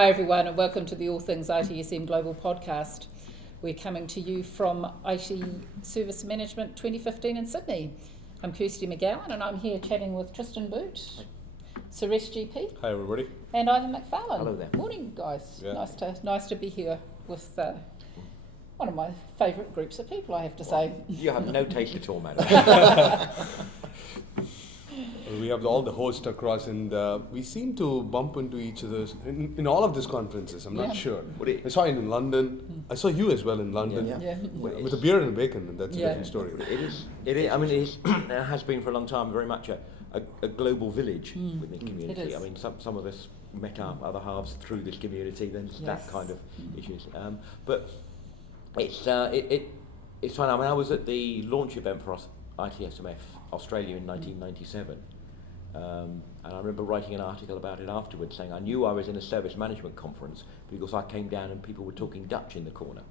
Hi everyone, and welcome to the All Things ITSM Global Podcast. We're coming to you from IT Service Management 2015 in Sydney. I'm Kirsty McGowan and I'm here chatting with Tristan Boot, Suresh GP. Hi everybody. And Ivan McFarlane. Hello there. Morning guys. Yeah. Nice to be here with one of my favourite groups of people, I have to say. You have no taste at all, madam. We have all the hosts across, and we seem to bump into each other in all of these conferences. I'm not sure. I saw it in London. I saw you as well in London. Yeah. With a beer and bacon, and that's a different story. It is. I mean, it has been for a long time very much a global village within the community. It is. I mean, some of us met our other halves through this community. Then that kind of issues. But it's fun. I mean, I was at the launch event for ITSMF Australia in 1997. And I remember writing an article about it afterwards, saying I knew I was in a service management conference because I came down and people were talking Dutch in the corner.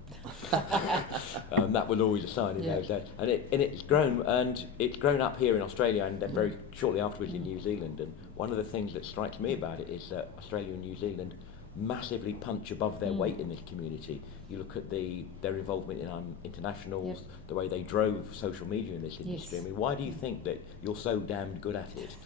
That was always a sign in those days. And it's grown up here in Australia, and then very shortly afterwards in New Zealand. And one of the things that strikes me about it is that Australia and New Zealand massively punch above their weight in this community. You look at their involvement in internationals, the way they drove social media in this industry. I mean, why do you think that you're so damned good at it?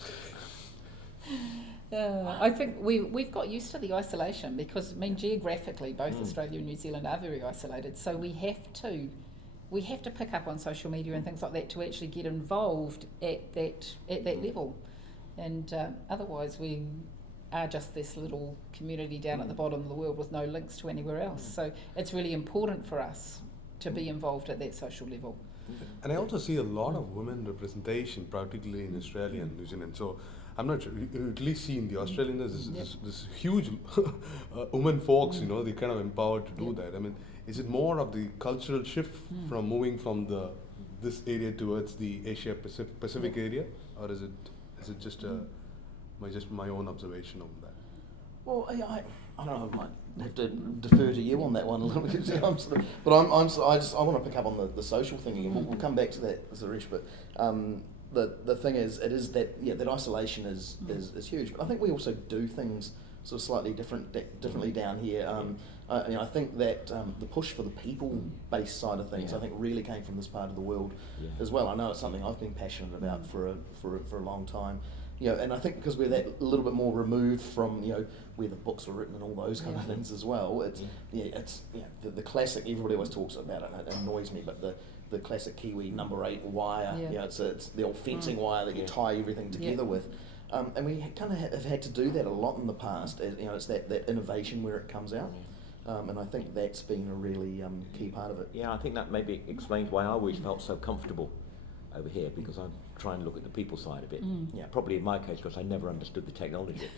I think we've got used to the isolation because, I mean, geographically, both Australia and New Zealand are very isolated. So we have to pick up on social media and things like that to actually get involved at that level, and otherwise we are just this little community down at the bottom of the world with no links to anywhere else. So it's really important for us to be involved at that social level. And I also see a lot of women representation, particularly in Australia and New Zealand. So I'm not sure, you at least see in the Australian, there's this huge women folks, they're kind of empowered to do that. I mean, is it more of the cultural shift from moving from this area towards the Asia Pacific area, or is it just my own observation of that? Well, I don't know. I might have to defer to you on that one a little bit. I want to pick up on the social thing again. We'll come back to that, Suresh. But the thing is, it is that isolation is huge. But I think we also do things sort of slightly differently down here. I think that the push for the people-based side of things, I think, really came from this part of the world as well. I know it's something I've been passionate about for a long time. And I think because we're that little bit more removed from where the books were written and all those kind of things as well. It's the classic. Everybody always talks about it, and it annoys me. But the classic Kiwi number 8 wire. It's the old fencing wire that you tie everything together with. And we kind of have had to do that a lot in the past. It's that innovation where it comes out. And I think that's been a really key part of it. Yeah, I think that maybe explains why I always felt so comfortable over here, because I'm trying to look at the people side of it. Probably in my case because I never understood the technology.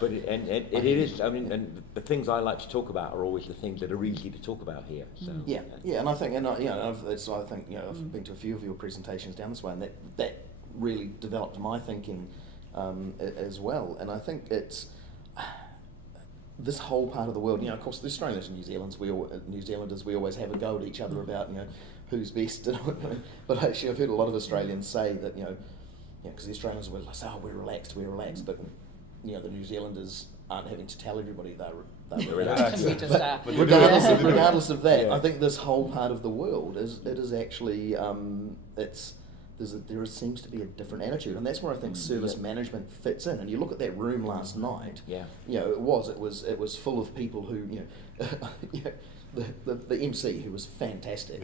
But it is. I mean, and the things I like to talk about are always the things that are easy to talk about here. So and I think, I've been to a few of your presentations down this way, and that really developed my thinking as well. And I think it's this whole part of the world. Of course, the Australians and New Zealanders, we always have a go at each other about who's best. But actually, I've heard a lot of Australians say that because the Australians will say, "Oh, we're relaxed," but the New Zealanders aren't having to tell everybody they're relaxed. We just are. Regardless of that, I think this whole part of the world is actually there seems to be a different attitude, and that's where I think service management fits in. And you look at that room last night. It was full of people who the MC, who was fantastic,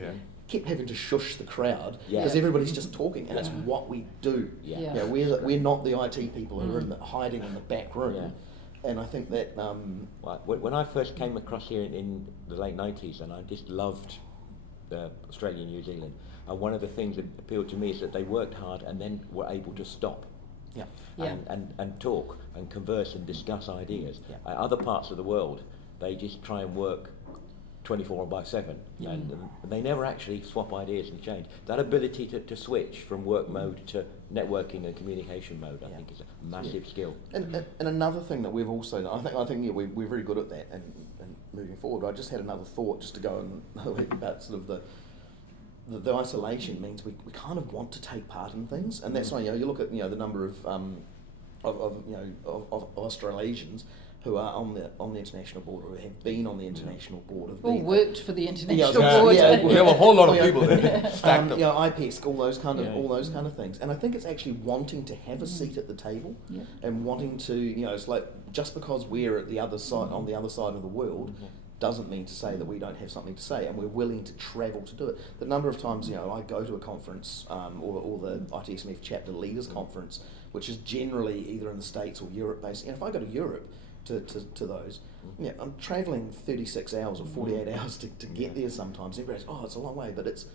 kept having to shush the crowd because everybody's just talking, and it's what we do. We're not the IT people who are hiding in the back room. And I think that when I first came across here in the late 90s, and I just loved Australia and New Zealand, and one of the things that appealed to me is that they worked hard and then were able to stop and talk and converse and discuss ideas. Other parts of the world, they just try and work 24/7, and they never actually swap ideas and change. That ability to switch from work mode to networking and communication mode, I think, is a massive skill. And another thing that we've also done, I think we're very good at that. And moving forward, I just had another thought just to go about sort of the isolation means we kind of want to take part in things, and that's why you look at the number of of Australasians who are on the international board, or have been on the international board, have All been worked for the international Yeah, board. yeah, we have a whole lot of people there stacked up. IPESC, all those kind of things. And I think it's actually wanting to have a seat at the table, and wanting to, it's like, just because we're at the other side, on the other side of the world, doesn't mean to say that we don't have something to say, and we're willing to travel to do it. The number of times, I go to a conference, or the ITSMF chapter leaders conference, which is generally either in the States or Europe based. If I go to Europe to those, I'm travelling 36 hours or 48 hours to get there sometimes. Everybody's, it's a long way, but it's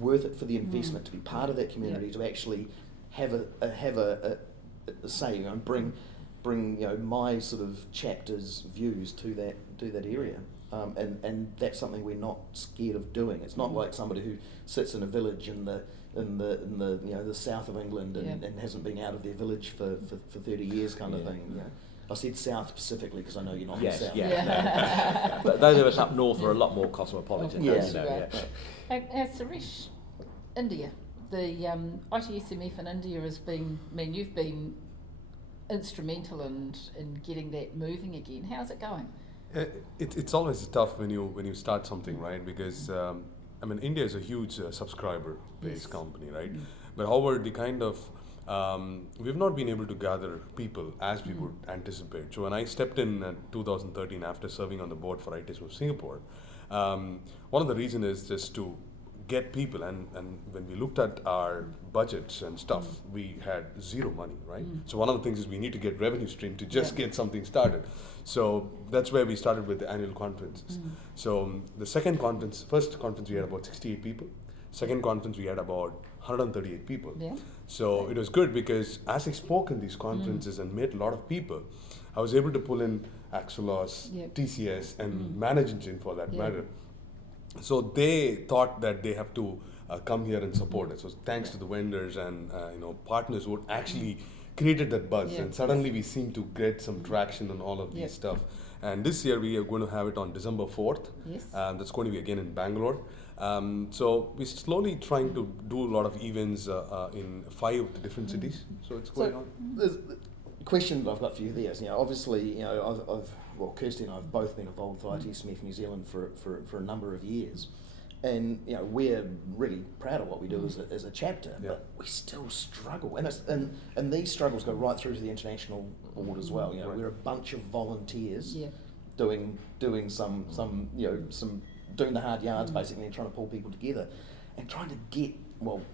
worth it for the investment to be part of that community, to actually have a say, bring my sort of chapter's views to that area, and that's something we're not scared of doing. It's not like somebody who sits in a village in the the south of England and hasn't been out of their village for 30 years kind of thing. I said south specifically because I know you're not in the south. But those of us up north are a lot more cosmopolitan. Suresh, India, the ITSMF in India has been. You've been instrumental in getting that moving again. How's it going? It's always tough when you start something, right? Because India is a huge subscriber-based company, right? But however, the kind of we've not been able to gather people as we would anticipate. So when I stepped in 2013 after serving on the board for ITSM of Singapore, one of the reasons is just to get people, and when we looked at our budgets and stuff, we had zero money, right? So one of the things is we need to get revenue stream to just get something started. So that's where we started with the annual conferences. So the first conference we had about 68 people. Second conference we had about 138 people. So it was good because as I spoke in these conferences and met a lot of people, I was able to pull in Axelos, TCS, and Manage Engine for that matter. So they thought that they have to come here and support us. So thanks to the vendors and partners who actually created that buzz, and suddenly we seem to get some traction on all of these stuff. And this year we are going to have it on December 4th. That's going to be again in Bangalore. So we're slowly trying to do a lot of events in 5 of the different cities. So it's going on. The question that I've got for you there is, obviously, Kirsty and I have both been involved with ITSMF New Zealand for a number of years, and we're really proud of what we do as a chapter, but we still struggle, and these struggles go right through to the international board as well. We're a bunch of volunteers doing some doing the hard yards basically, and trying to pull people together and trying to get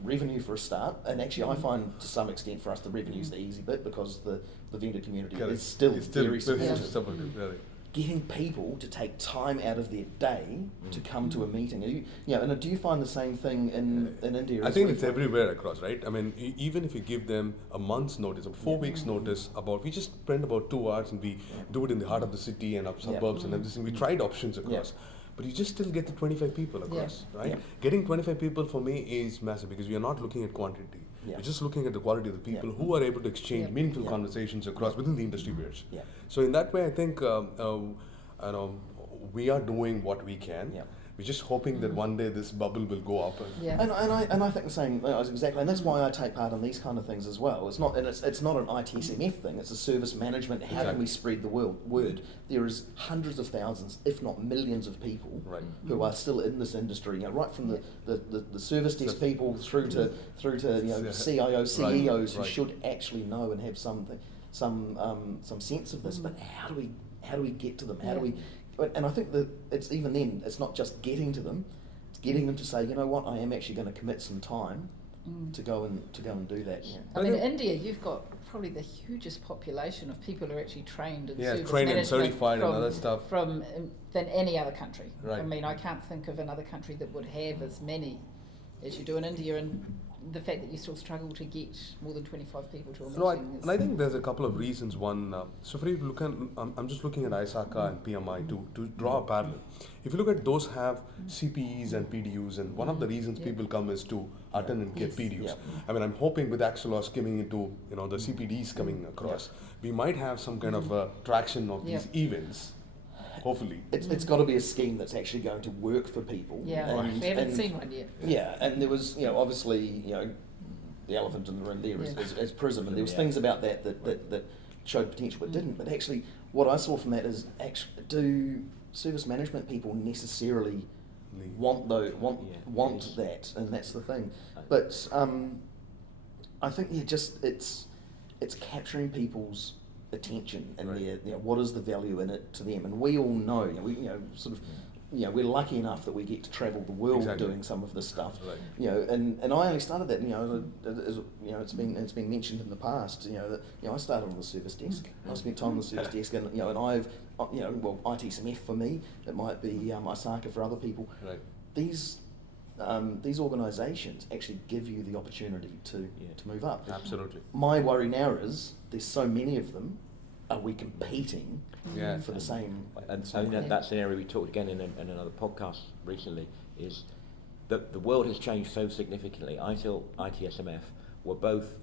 revenue for a start. And actually, I find to some extent for us the revenue's the easy bit, because the vendor community is still very supportive. Getting people to take time out of their day to come to a meeting. And do you find the same thing in India? I think it's everywhere across, right? Even if you give them a month's notice or 4 weeks notice, we just spend about 2 hours and we do it in the heart of the city and up suburbs and everything. We tried options across. But you just still get the 25 people across, right? Getting 25 people for me is massive, because we are not looking at quantity. We're just looking at the quality of the people who are able to exchange meaningful conversations across within the industry peers. So in that way, I think we are doing what we can. We're just hoping that one day this bubble will go up. And I think the same exactly, and that's why I take part in these kind of things as well. It's not an ITSMF thing. It's a service management. How can we spread the word? There is hundreds of thousands, if not millions, of people who are still in this industry. Right from the service desk people through to CIOs, CEOs who should actually know and have some sense of this. But how do we get to them? How do we? And I think that it's even then, it's not just getting to them, it's getting them to say, you know what, I am actually going to commit some time to go and do that. India, you've got probably the hugest population of people who are actually trained in service trained and management certified and other stuff than any other country. Right. I can't think of another country that would have as many as you do in India, and the fact that you still struggle to get more than 25 people to a meeting. And I think there's a couple of reasons. One, so for you to look at, I'm just looking at ISACA and PMI to draw a parallel. If you look at those have CPEs and PDUs, and one of the reasons people come is to attend and get PDUs. I'm hoping with Axelos coming into the CPDs coming across, we might have some kind of traction of these events. Hopefully. It's got to be a scheme that's actually going to work for people. We haven't seen one yet. And there was, obviously, the elephant in the room there Yeah. is PRISM, and there was Yeah. things about that showed potential but didn't. But actually, what I saw from that is, do service management people necessarily want that, and that's the thing. But I think it's capturing people's attention and their what is the value in it to them, and we all know, we're lucky enough that we get to travel the world doing some of this stuff, and I only started that, it's been mentioned in the past, that I started on the service desk. I spent time on the service desk, and I've ITSMF for me, it might be ISACA for other people. These organisations actually give you the opportunity to move up. Absolutely. My worry now is there's so many of them. Are we competing for the same? And so that's an area we talked again in another podcast recently. Is that the world has changed so significantly. ITIL, ITSMF were both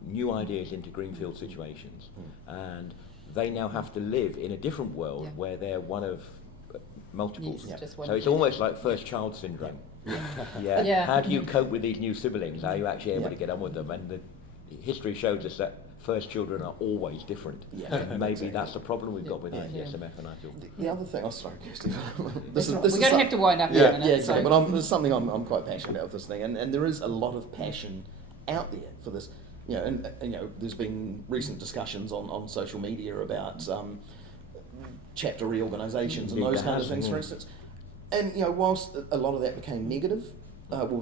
new ideas into greenfield situations, and they now have to live in a different world where they're one of multiples. Yes, just So one it's thing. almost like first child syndrome. How do you cope with these new siblings? Are you actually able to get on with them? And the history shows us that first children are always different. And maybe that's the problem we've got with the ITSMF and ITIL. The other thing, sorry, Kirsty. We're going to have to wind up in a minute. Exactly. But there's something I'm quite passionate about with this thing, and there is a lot of passion out there for this. And there's been recent discussions on social media about chapter reorganisations and those kind of things, for instance. And whilst a lot of that became negative,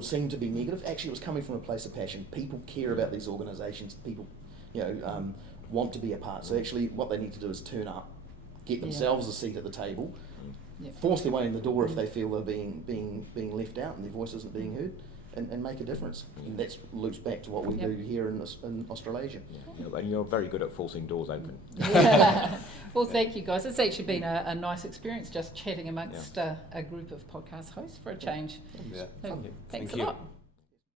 seemed to be negative, actually it was coming from a place of passion. People care about these organisations. People, want to be a part. So actually, what they need to do is turn up, get themselves a seat at the table, force their way in the door if they feel they're being left out and their voice isn't being heard, and make a difference. And that loops back to what we do here in Australasia. And you're very good at forcing doors open. Well, thank you guys. It's actually been a nice experience just chatting amongst a group of podcast hosts for a change. Yeah. Thanks Thank a you. lot.